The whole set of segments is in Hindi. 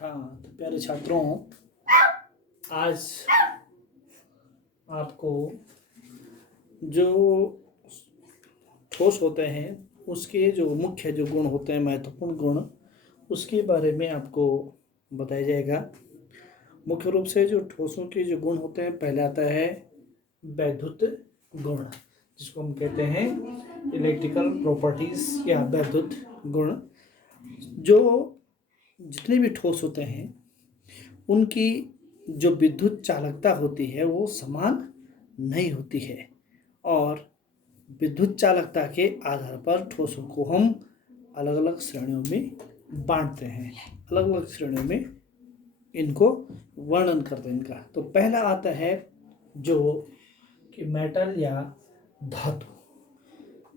हाँ, तो प्यारे छात्रों, आज आपको जो ठोस होते हैं उसके जो मुख्य जो गुण होते हैं, महत्वपूर्ण गुण, उसके बारे में आपको बताया जाएगा। मुख्य रूप से जो ठोसों के जो गुण होते हैं, पहले आता है वैद्युत गुण, जिसको हम कहते हैं इलेक्ट्रिकल प्रॉपर्टीज या वैद्युत गुण। जो जितने भी ठोस होते हैं उनकी जो विद्युत चालकता होती है वो समान नहीं होती है, और विद्युत चालकता के आधार पर ठोसों को हम अलग अलग श्रेणियों में बांटते हैं, अलग अलग श्रेणियों में इनको वर्णन करते हैं इनका। तो पहला आता है जो कि मेटल या धातु।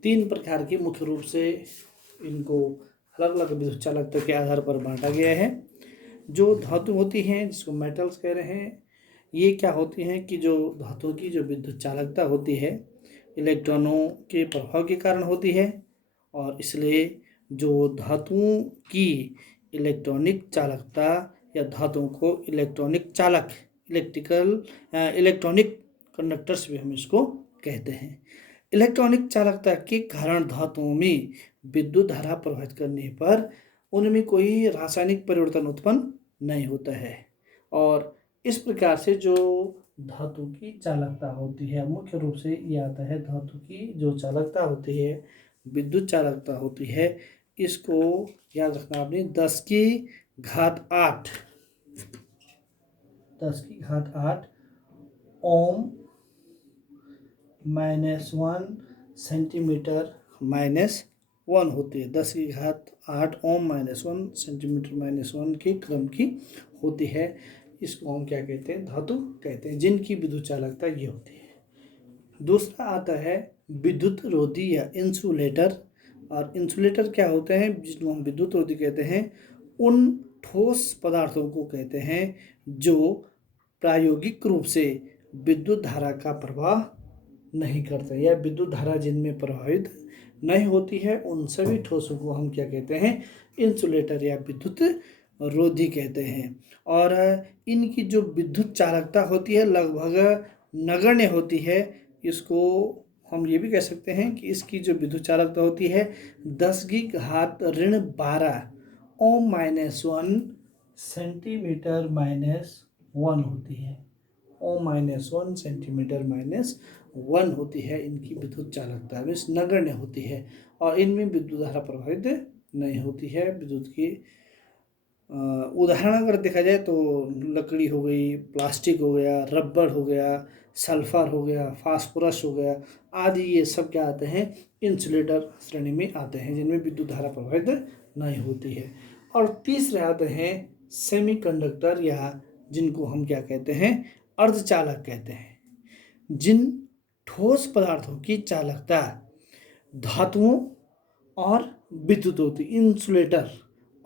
तीन प्रकार की मुख्य रूप से इनको अलग अलग विद्युत चालकता के आधार पर बांटा गया है। जो धातु होती हैं, जिसको मेटल्स कह रहे हैं, ये क्या होती हैं कि जो धातु की जो विद्युत चालकता होती है इलेक्ट्रॉनों के प्रभाव के कारण होती है, और इसलिए जो धातुओं की इलेक्ट्रॉनिक चालकता या धातुओं को इलेक्ट्रॉनिक चालक, इलेक्ट्रॉनिक कंडक्टर्स भी हम इसको कहते हैं। इलेक्ट्रॉनिक चालकता के कारण धातुओं में विद्युत धारा प्रवाहित करने पर उनमें कोई रासायनिक परिवर्तन उत्पन्न नहीं होता है, और इस प्रकार से जो धातु की चालकता होती है, मुख्य रूप से ये आता है धातु की जो चालकता होती है, विद्युत चालकता होती है, इसको याद रखना आपने 10⁸ 10⁸ ओम -1 सेंटीमीटर -1 होती है। 10⁸ ओम -1 सेंटीमीटर -1 के क्रम की होती है। इसको हम क्या कहते हैं? धातु कहते हैं, जिनकी विद्युत चालकता ये होती है। दूसरा आता है विद्युत रोधी या इंसुलेटर। और इंसुलेटर क्या होते हैं, जिसको हम विद्युत रोधी कहते हैं, उन ठोस पदार्थों को कहते हैं जो प्रायोगिक रूप से विद्युत धारा का प्रवाह नहीं करते या विद्युत धारा जिनमें प्रभावित नहीं होती है, उन सभी ठोसों को हम क्या कहते हैं? इंसुलेटर या विद्युत रोधी कहते हैं। और इनकी जो विद्युत चालकता होती है लगभग नगण्य होती है। इसको हम ये भी कह सकते हैं कि इसकी जो विद्युत चालकता होती है 10⁻12 ओम -1 सेंटीमीटर -1 होती है। ओम -1 सेंटीमीटर -1 होती है इनकी विद्युत चालकता, मीन्स नगण्य होती है, और इनमें विद्युत धारा प्रभावित नहीं होती है। विद्युत की उदाहरण अगर देखा जाए तो लकड़ी हो गई, प्लास्टिक हो गया, रबड़ हो गया, सल्फर हो गया, फास्फोरस हो गया आदि, ये सब क्या आते हैं? इंसुलेटर श्रेणी में आते हैं, जिनमें विद्युत धारा प्रभावित नहीं होती है। और तीसरे आते हैं सेमीकंडक्टर, या जिनको हम क्या कहते हैं? अर्धचालक कहते हैं। जिन ठोस पदार्थों की चालकता धातुओं और विद्युत होती, इंसुलेटर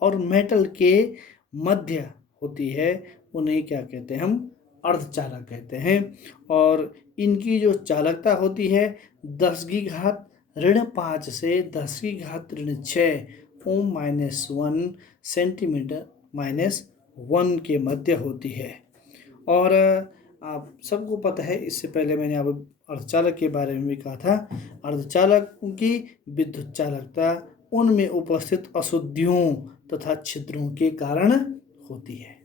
और मेटल के मध्य होती है, उन्हें क्या कहते हैं? हम अर्धचालक कहते हैं। और इनकी जो चालकता होती है 10⁻5 से 10⁻6 ओम -1 सेंटीमीटर -1 के मध्य होती है। और आप सबको पता है, इससे पहले मैंने अब अर्धचालक के बारे में भी कहा था, अर्धचालक की विद्युत चालकता उनमें उपस्थित अशुद्धियों तथा छिद्रों के कारण होती है।